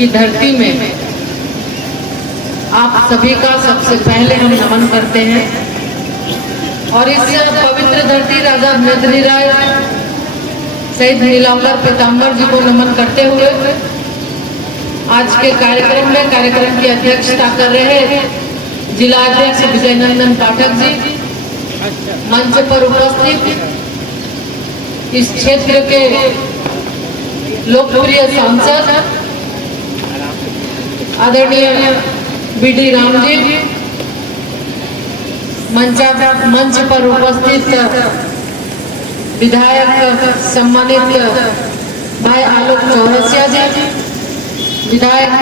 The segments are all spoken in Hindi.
की धरती में आप सभी का सबसे पहले हम नमन करते हैं। और इस पवित्र धरती राजा मेदिनी राय शहीद नीलांबर पीताम्बर जी को नमन करते हुए आज के कार्यक्रम की अध्यक्षता कर रहे जिला अध्यक्ष विजय नंदन पाठक जी, मंच पर उपस्थित इस क्षेत्र के लोकप्रिय सांसद आदरणीय बीडी राम जी, मंच पर उपस्थित विधायक सम्मानित भाई आलोक चौरसिया जी, विधायक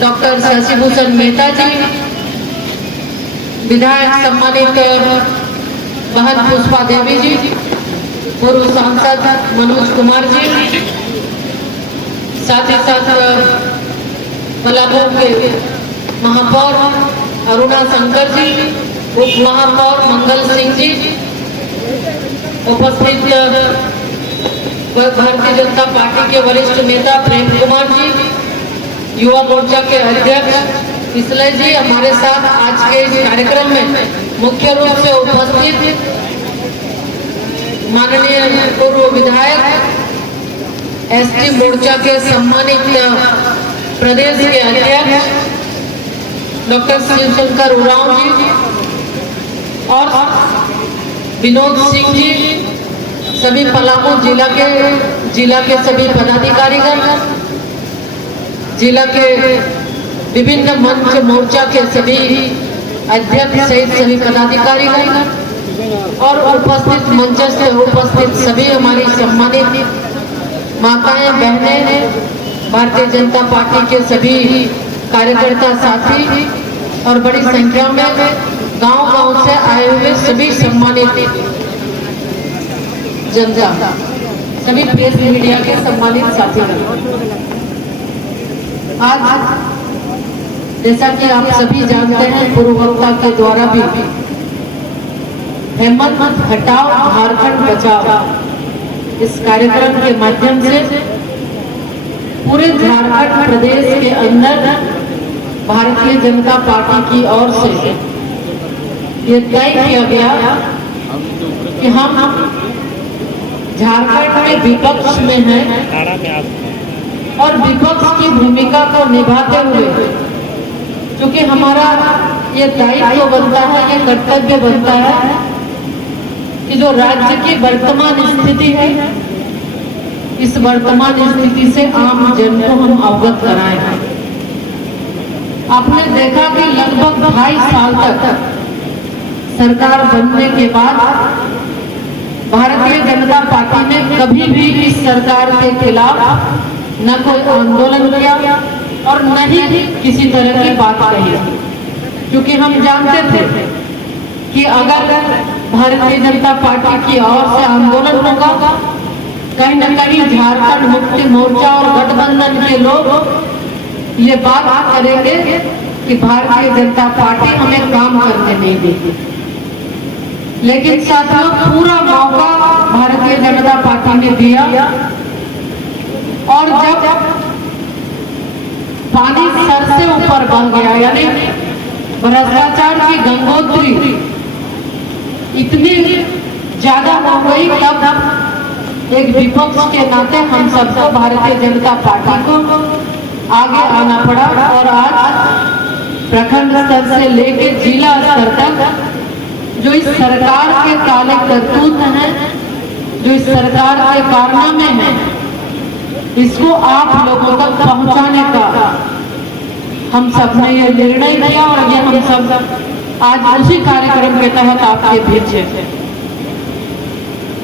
डॉक्टर शशिभूषण मेहता जी, विधायक सम्मानित बहन पुष्पा देवी जी, पूर्व सांसद मनोज कुमार जी, साथ ही साथ मलापुर के महापौर अरुणा शंकर जी, उप महापौर मंगल सिंह जी, उपस्थित भारतीय जनता पार्टी के वरिष्ठ नेता प्रेम कुमार जी, युवा मोर्चा के अध्यक्ष इसलय जी, हमारे साथ आज के इस कार्यक्रम में मुख्य रूप से उपस्थित माननीय पूर्व विधायक एसटी मोर्चा के सम्मानित प्रदेश के अध्यक्ष डॉक्टर शिवशंकर उरांव जी और विनोद सिंह जी, सभी पलामू जिला के सभी पदाधिकारीगण, जिला के विभिन्न मंच मोर्चा के सभी अध्यक्ष सहित सभी पदाधिकारीगण और उपस्थित मंच से उपस्थित सभी हमारी सम्मानित माताएं बहनें, भारतीय जनता पार्टी के सभी कार्यकर्ता साथी और बड़ी संख्या में गांव-गांव से आए हुए सभी सम्मानित जनता, सभी प्रेस मीडिया के सम्मानित साथीगण, आज जैसा कि आप सभी जानते हैं पूर्ववक्ता के द्वारा भी हेमंत हटाओ झारखंड बचाओ इस कार्यक्रम के माध्यम से पूरे झारखंड प्रदेश के अंदर भारतीय जनता पार्टी की ओर से ये तय किया गया कि हम झारखंड में विपक्ष में हैं और विपक्ष की भूमिका को निभाते हुए, क्योंकि हमारा ये दायित्व बनता है, ये कर्तव्य बनता है कि जो राज्य की वर्तमान स्थिति है, इस वर्तमान स्थिति से आम जन को हम अवगत कराएं। आपने देखा कि लगभग 2.5 साल तक सरकार बनने के बाद भारतीय जनता पार्टी ने कभी भी इस सरकार के खिलाफ न कोई आंदोलन किया और न ही किसी तरह की बात कही, क्योंकि हम जानते थे कि अगर भारतीय जनता पार्टी की ओर से आंदोलन होगा, कहीं न कहीं झारखंड मुक्ति मोर्चा और गठबंधन के लोग ये बात करेंगे कि भारतीय जनता पार्टी हमें काम करने नहीं देगी। लेकिन साथियों, पूरा मौका भारतीय जनता पार्टी ने दिया और जब पानी सर से ऊपर बन गया, यानी भ्रष्टाचार की गंगोत्री इतनी ज्यादा हो गई, तब एक विपक्ष के नाते हम सबको भारतीय जनता पार्टी को आगे आना पड़ा और आज प्रखंड स्तर से लेके जिला स्तर तक जो इस सरकार के काले करतूत हैं, जो इस सरकार के कारनामे हैं, इसको आप लोगों तक पहुंचाने का हम सब ने ये निर्णय किया और ये हम सब आज उसी कार्यक्रम के तहत आपके बीच है।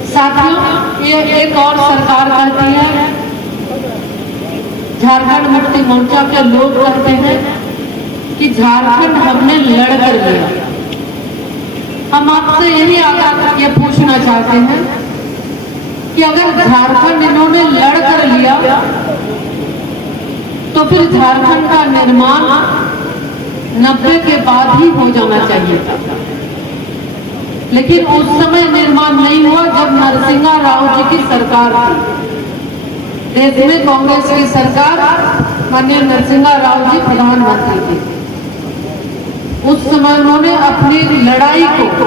साथियों, ये एक और सरकार कहती है, झारखंड मुक्ति मोर्चा के लोग कहते हैं कि झारखंड हमने लड़कर लिया। हम आपसे यही ये पूछना चाहते हैं कि अगर झारखंड इन्होंने लड़कर लिया तो फिर झारखंड का निर्माण 90 के बाद ही हो जाना चाहिए था, लेकिन उस समय निर्माण नहीं हुआ जब नरसिम्हा राव जी की सरकार थी। देश में कांग्रेस की सरकार माननीय नरसिम्हा राव जी प्रधानमंत्री थे। उस समय उन्होंने अपनी लड़ाई को,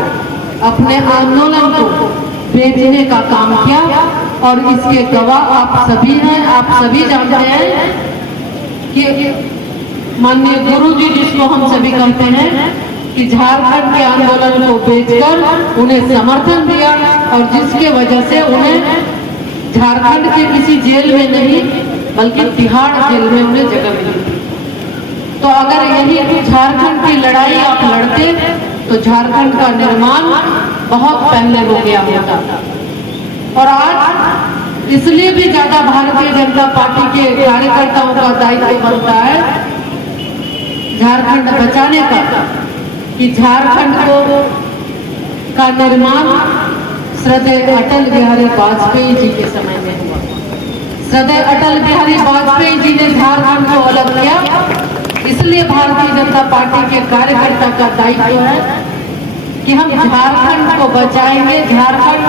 अपने आंदोलन को बेचने का काम किया और इसके गवाह आप सभी हैं। आप सभी जानते हैं कि माननीय गुरु जी, जिसको हम सभी कहते हैं, कि झारखंड के आंदोलन को बेचकर उन्हें समर्थन दिया और जिसके वजह से उन्हें झारखंड के किसी जेल में नहीं बल्कि तिहाड़ जेल में उन्हें जगह मिली। तो अगर यही झारखंड की लड़ाई आप लड़ते तो झारखंड का निर्माण बहुत पहले हो गया होता। और आज इसलिए भी ज्यादा भारतीय जनता पार्टी के कार्यकर्ताओं का दायित्व बनता है झारखंड बचाने का, कि झारखंड को का निर्माण श्रद्धेय अटल बिहारी वाजपेयी जी के समय में हुआ। श्रद्धेय अटल बिहारी वाजपेयी जी ने झारखंड को अलग किया। इसलिए भारतीय जनता पार्टी के कार्यकर्ता का दायित्व है कि हम झारखंड को बचाएंगे, झारखंड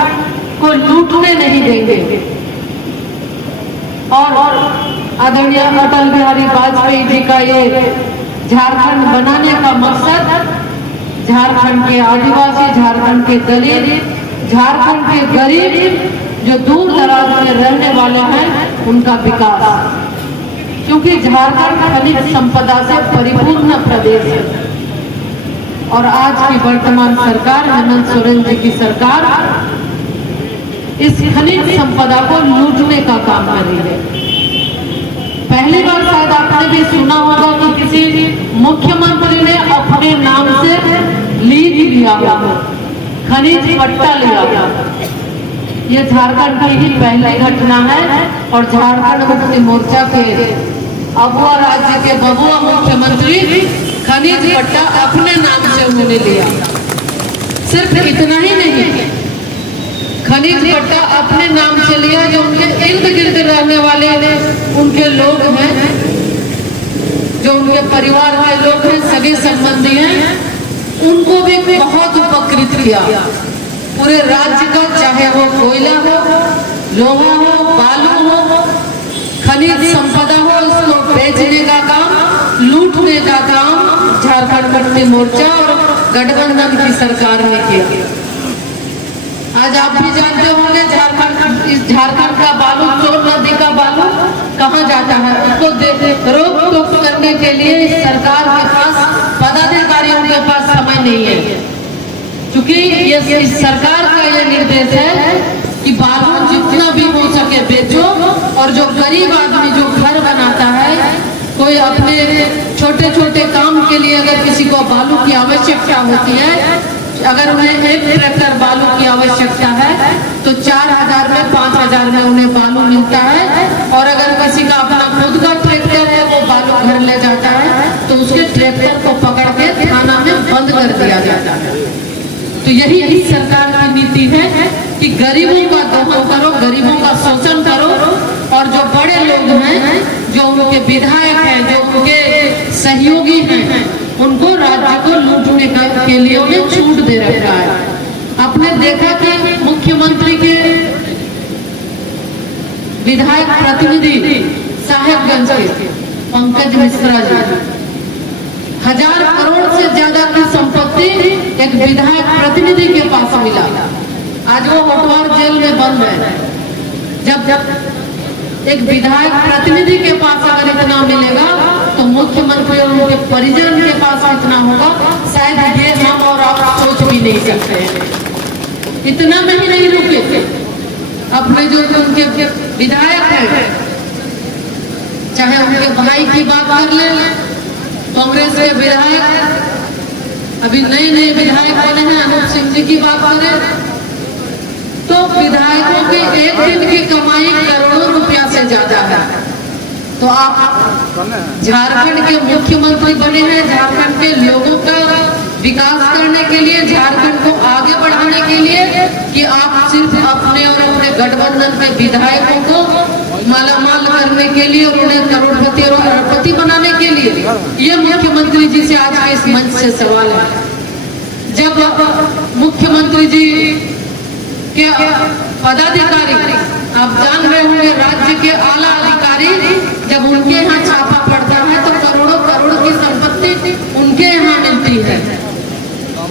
को लूटने नहीं देंगे। और आदरणीय अटल बिहारी वाजपेयी जी का ये झारखंड बनाने का मकसद झारखंड के आदिवासी, झारखंड के दलित, झारखंड के गरीब जो दूर दराज में रहने वाले हैं उनका विकास, क्योंकि झारखंड खनिज संपदा से परिपूर्ण प्रदेश है। और आज की वर्तमान सरकार, हेमंत सोरेन जी की सरकार, इस खनिज संपदा को लूटने का काम कर रही है। पहली बार शायद आपने भी सुना होगा कि किसी मुख्यमंत्री ने अपने नाम से लीज लिया, खनिज पट्टा लिया। ये झारखंड की ही पहली घटना है और झारखंड मुक्ति मोर्चा के अगुआ, राज्य के बबुआ मुख्यमंत्री खनिज पट्टा अपने नाम से उन्होंने लिया। सिर्फ इतना ही नहीं, खनिज पट्टा अपने नाम से लिया। जो उनके इर्द गिर्द रहने वाले उनके लोग हैं, जो उनके परिवार के लोग हैं, सगे संबंधी हैं, उनको भी बहुत उपकृत किया। पूरे राज्य का, चाहे वो कोयला हो, लोहा हो, बालू हो, खनिज संपदा हो, उसको बेचने का काम, लूटने का काम झारखंड मुक्ति मोर्चा और गठबंधन की सरकार ने किया। आज आप भी जानते होंगे झारखंड का बालू, चोर नदी का बालू कहाँ जाता है, उसको रोक टोक करने के लिए इस सरकार के पास, पदाधिकारियों के पास समय नहीं है। क्योंकि ये इस सरकार का ये निर्देश है कि बालू जितना भी हो सके बेचो, और जो गरीब आदमी जो घर बनाता है, कोई अपने छोटे छोटे काम के लिए अगर किसी को बालू की आवश्यकता होती है, अगर उन्हें एक ट्रैक्टर बालू की आवश्यकता है तो 4,000 में 5,000 में उन्हें बालू मिलता है। और अगर किसी का अपना खुद का ट्रैक्टर है, वो बालू घर ले जाता है तो उसके ट्रैक्टर को पकड़ के थाना में बंद कर दिया जाता है। तो यही इस सरकार की नीति है कि गरीबों का दोहन करो, गरीबों का शोषण करो, और जो बड़े लोग हैं, जो उनके विधायक हैं, जो उनके सहयोगी हैं, उनको राज्य को लूटने के लिए उन्हें छूट दे रखा है। आपने देखा कि मुख्यमंत्री के विधायक प्रतिनिधि साहेबगंज के पंकज मिश्रा जी, 1000 करोड़ से ज्यादा की संपत्ति एक विधायक प्रतिनिधि के पास मिला। आज वो होटवार जेल में बंद है। जब एक विधायक प्रतिनिधि के पास अगर इतना मिलेगा तो मुख्यमंत्री और उनके परिजन के पास कितना होगा, शायद ये हम और आप सोच भी नहीं सकते हैं। इतना में ही नहीं रुके, अपने जो उनके विधायक हैं, चाहे उनके भाई की बात कर ले, कांग्रेस के विधायक, अभी नए नए विधायक बने हैं, अनूप सिंह जी की बात करें तो विधायकों के एक दिन की कमाई करोड़ों रुपया से ज्यादा है। तो आप झारखंड के मुख्यमंत्री बने हैं, झारखंड के लोगों का विकास करने के लिए, झारखंड को आगे बढ़ाने के लिए, कि आप सिर्फ अपने और अपने गठबंधन के विधायकों को मालामाल करने के लिए और उन्हें करोड़पति और अरबपति बनाने के लिए? ये मुख्यमंत्री जी से आज के इस मंच से सवाल है। जब मुख्यमंत्री जी के पदाधिकारी आप जान रहे होंगे राज्य के आला अधिकारी जब उनके यहाँ छापा पड़ता है तो करोड़ों करोड़ की संपत्ति उनके यहाँ मिलती है।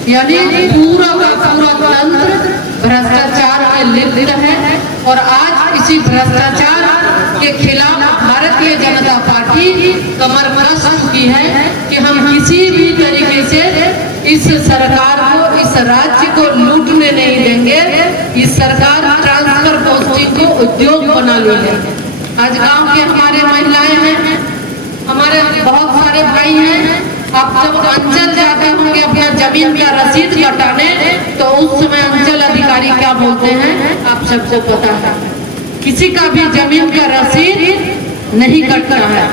यानी पूरा का पूरा तंत्र भ्रष्टाचार में लिप्त है। और आज इसी भ्रष्टाचार के खिलाफ भारतीय जनता पार्टी कमर कस चुकी है कि हम किसी भी तरीके से इस सरकार को, इस राज्य को लूटने नहीं देंगे। इस सरकार ट्रांसफर पोस्टिंग को उद्योग बना ली है। आज गांव के हमारे महिलाएं हैं, हमारे बहुत सारे भाई हैं। आप जब अंचल जाते होंगे अपना जमीन का रसीद कटाने तो उस समय अंचल अधिकारी क्या बोलते हैं आप सबको पता है। किसी का भी जमीन का रसीद नहीं कटता है,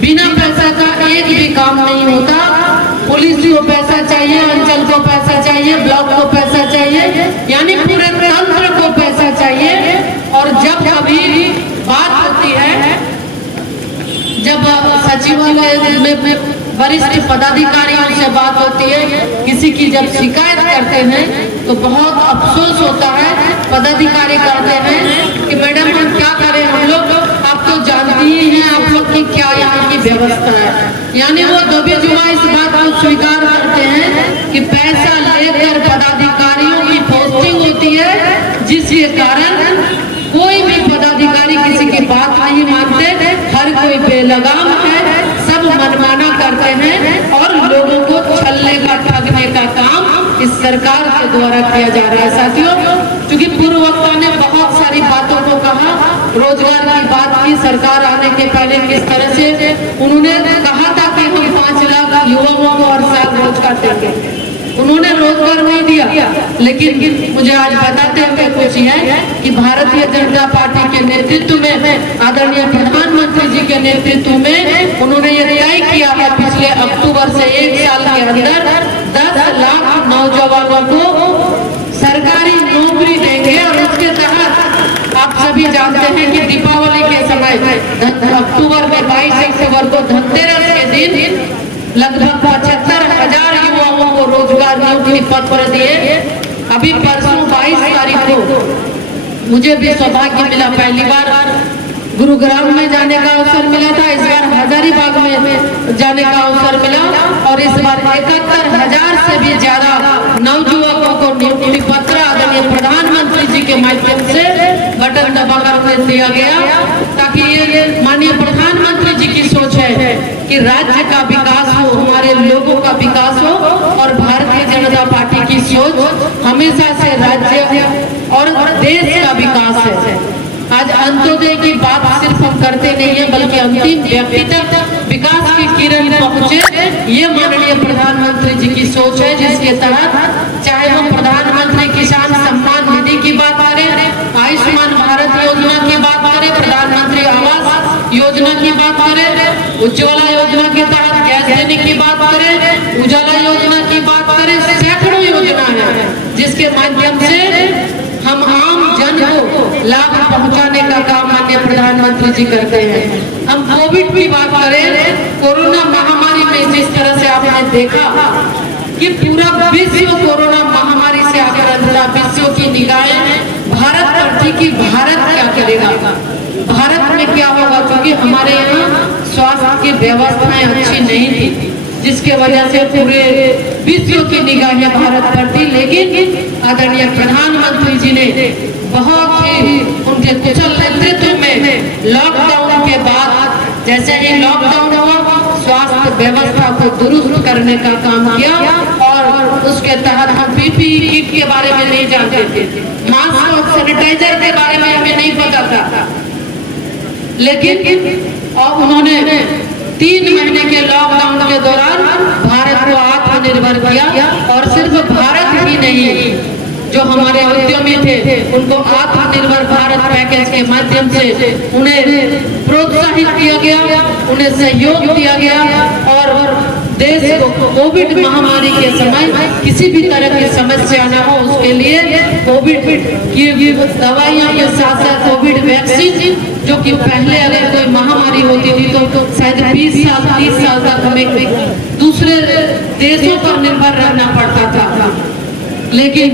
बिना पैसा का एक भी काम नहीं होता। पुलिस को पैसा चाहिए, अंचल को पैसा चाहिए, ब्लॉक को पैसा चाहिए, यानी पूरे तंत्र को पैसा चाहिए। और जब कभी बात होती है, जब सचिवालय में वरिष्ठ पदाधिकारियों से बात होती है, किसी की जब शिकायत करते हैं तो बहुत अफसोस होता है। पदाधिकारी कहते हैं कि मैडम हम क्या करें, हम लोग आप तो जानती ही हैं आप लोग की क्या यहाँ की व्यवस्था है। यानी वो दबे जुबा इस बात को स्वीकार करते हैं कि पैसा लेकर पदाधिकारियों की पोस्टिंग होती है, जिसके कारण कोई भी पदाधिकारी किसी की बात नहीं मानते। हर कोई बेलगाम है, सब मनमाना करते हैं और लोगों को छलने का, ठगने का काम इस सरकार के द्वारा किया जा रहा है। साथियों, क्योंकि पूर्व वक्ता ने बहुत सारी बातों को कहा, रोजगार की बात की। सरकार आने के पहले किस तरह से उन्होंने कहा था कि हम 5 लाख युवाओं को हर साल रोजगार देंगे, उन्होंने रोजगार नहीं दिया। लेकिन मुझे आज बताते हुए खुशी है कि भारतीय जनता पार्टी के नेतृत्व में, आदरणीय प्रधानमंत्री जी के नेतृत्व में उन्होंने ये तय किया है पिछले अक्टूबर से 1 साल के अंदर 10 लाख नौजवानों को सरकारी नौकरी देंगे। और उसके तहत आप सभी जानते हैं कि दीपावली के समय अक्टूबर में 22 अक्टूबर को धनतेरस के दिन लगभग 75,000 युवाओं को रोजगार नियुक्ति पत्र दिए। अभी परसों 22 तारीख को मुझे भी सौभाग्य मिला, पहली बार गुरुग्राम में जाने का अवसर मिला था, इस बार हजारीबाग में जाने का अवसर मिला। और इस बार 71,000 से भी ज्यादा नवयुवकों को नियुक्ति पत्र आदरणीय प्रधानमंत्री जी के माध्यम से बटन दबाकर दिया गया, ताकि ये माननीय प्रधानमंत्री जी की सोच है कि राज्य का विकास हो, हमारे लोगों का विकास हो। और भारतीय जनता पार्टी की सोच हमेशा से राज्य और देश का विकास है। आज अंत्योदय की बात सिर्फ हम करते नहीं है, बल्कि अंतिम व्यक्ति तक विकास की किरण पहुंचे, ये माननीय प्रधानमंत्री जी की सोच है। जिसके तहत चाहे वो प्रधानमंत्री किसान सम्मान निधि की बात करें, आयुष्मान भारत योजना की बात करें, प्रधानमंत्री आवास योजना की बात करें, उज्ज्वला योजना के तहत गैस देने की बात करें, उजाला योजना की बात करें, सैकड़ों योजना है जिसके माध्यम से हम आम जन को लाभ पहुंचाने का काम माननीय प्रधानमंत्री जी करते हैं। हम कोविड की बात करें, कोरोना महामारी में जिस तरह से आपने देखा कि पूरा विश्व कोरोना महामारी से आक्रांत था, विश्व की निगाहें भारत पर थी कि भारत क्या करेगा, भारत में क्या होगा। क्योंकि हमारे यहाँ स्वास्थ्य की व्यवस्थाएं अच्छी नहीं थी, जिसके वजह से पूरे विश्व की निगाहें भारत पर थी। लेकिन आदरणीय प्रधानमंत्री जी ने बहुत ही उनके कुशल नेतृत्व में लॉकडाउन के बाद जैसे ही लॉकडाउन हुआ, स्वास्थ्य व्यवस्था को दुरुस्त करने का काम किया। और उसके तहत हम पीपीई किट के बारे में नहीं जानते थे, मास्क और सैनिटाइजर के बारे में हमें नहीं पता था। लेकिन और उन्होंने 3 महीने के लॉकडाउन के दौरान भारत को आत्मनिर्भर किया। और सिर्फ भारत ही नहीं, जो हमारे उद्यमी थे उनको आत्मनिर्भर भारत पैकेज के माध्यम से उन्हें प्रोत्साहित किया गया, उन्हें सहयोग दिया गया। और देश को कोविड महामारी के समय किसी भी तरह की समस्या न हो, उसके लिए कोविड की दवाइयां के साथ साथ कोविड वैक्सीन, जो कि पहले अगर कोई महामारी होती थी तो शायद 20 साल 30 साल तक हमें दूसरे देशों पर निर्भर रहना पड़ता था। लेकिन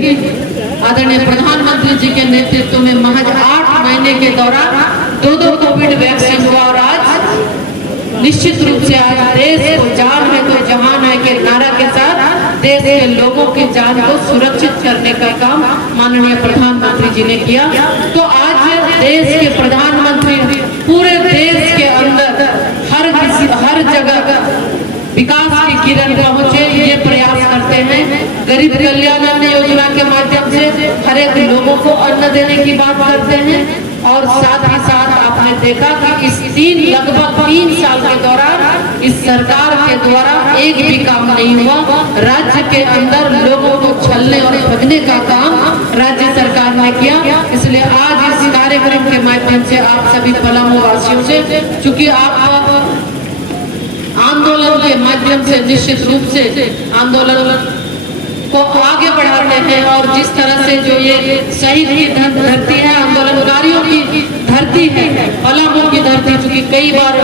आदरणीय प्रधानमंत्री जी के नेतृत्व में महज 8 महीने के दौरान 2 कोविड वैक्सीन हुआ और आज निश्चित रूप से आज देश को जान है तो जहान है के नारा के साथ देश के लोगों की जान को सुरक्षित करने का काम माननीय प्रधानमंत्री जी ने किया। तो आज देश के प्रधानमंत्री पूरे देश के अंदर हर जगह विकास की किरण पहुंचे ये प्रयास करते हैं। गरीब कल्याण अन्न योजना के माध्यम से हर एक लोगों को अन्न देने की बात करते हैं और साथ ही साथ आपने देखा कि इस लगभग 3 साल के दौरान इस सरकार के द्वारा एक भी काम नहीं हुआ। राज्य के अंदर लोगों को छलने और ठगने का काम राज्य सरकार ने किया। इसलिए आज इस कार्यक्रम के माध्यम से आप सभी पलामू वासियों से, चूंकि आप आंदोलन के माध्यम से निश्चित रूप से आंदोलन को आगे बढ़ाते हैं और जिस तरह से जो ये शहीद की धरती है, आंदोलनकारियों की धरती है, पलामू की धरती, चूंकि कई बार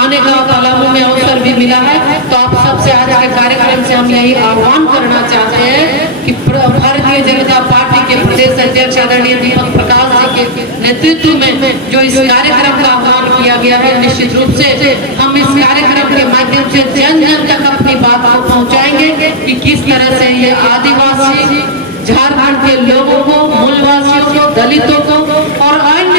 आने का पलामू में अवसर भी मिला है, तो आप सबसे आज के कार्यक्रम से हम यही आह्वान करना चाहते हैं कि भारतीय जनता पार्टी के प्रदेश अध्यक्ष आदरणीय दीपक प्रकाश जी के नेतृत्व में जो इस कार्यक्रम का आह्वान किया गया है, निश्चित रूप से हम इस कार्यक्रम के माध्यम से जन जन तक अपनी बात को पहुंचाएंगे कि किस तरह से ये आदिवासी झारखंड के लोगों को, मूलवासियों को, दलितों को और अन्य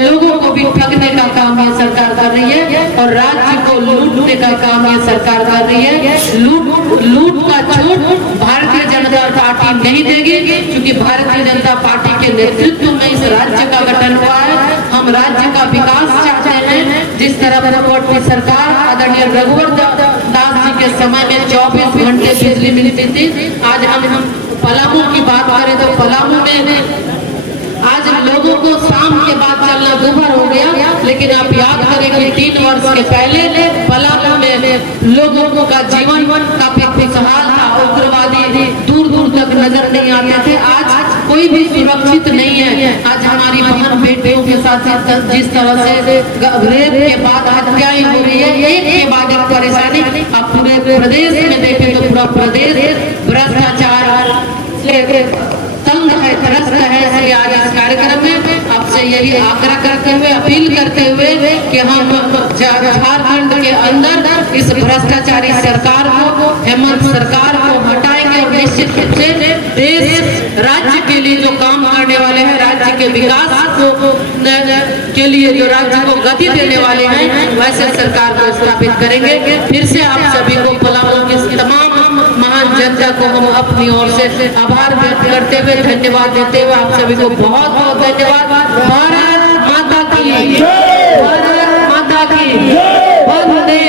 लोगों को भी ठगने का काम ये सरकार कर रही है और राज्य को लूटने का काम ये सरकार कर रही है। लूट का छूट भारतीय जनता पार्टी नहीं देगी, क्योंकि भारतीय जनता पार्टी के नेतृत्व में इस राज्य का गठन हुआ है। हम राज्य का विकास चाहते हैं। जिस तरह पूर्ववर्ती की सरकार आदरणीय रघुवर दास जी के समय में 24 घंटे बिजली मिलती थी, आज हम पलामू की बात करें तो पलामू में आज लोगों को शाम के बाद चलना दूभर हो गया। लेकिन आप याद करें कि 3 वर्ष के पहले पलामू में लोगों का जीवन काफी खुशहाल था, उग्रवादी दूर दूर तक नजर नहीं आते थे। आज कोई भी सुरक्षित नहीं है। आज हमारी बहन बेटियों के साथ जिस तरह से रेप के बाद हत्याएं हो रही है, एक के बाद एक परेशानी आप पूरे प्रदेश में देखें तो पूरा प्रदेश भ्रष्टाचार तंग है, त्रस्त है। इसलिए आज इस कार्यक्रम में आपसे यही आग्रह करते हुए, अपील करते हुए कि हम झारखंड के अंदर इस भ्रष्टाचारी सरकार को, हेमंत सरकार को हटाएंगे और निश्चित रूप से देश राज्य के लिए जो काम करने वाले हैं, राज्य के विकास को के लिए जो राज्य को गति देने वाले हैं, वैसे सरकार को स्थापित करेंगे। फिर से आप सभी को पलामू की तमाम महान जनता को हम अपनी ओर से आभार व्यक्त करते हुए, धन्यवाद देते हुए आप सभी को बहुत बहुत धन्यवाद। भारत माता की, भारत माता की, वंदे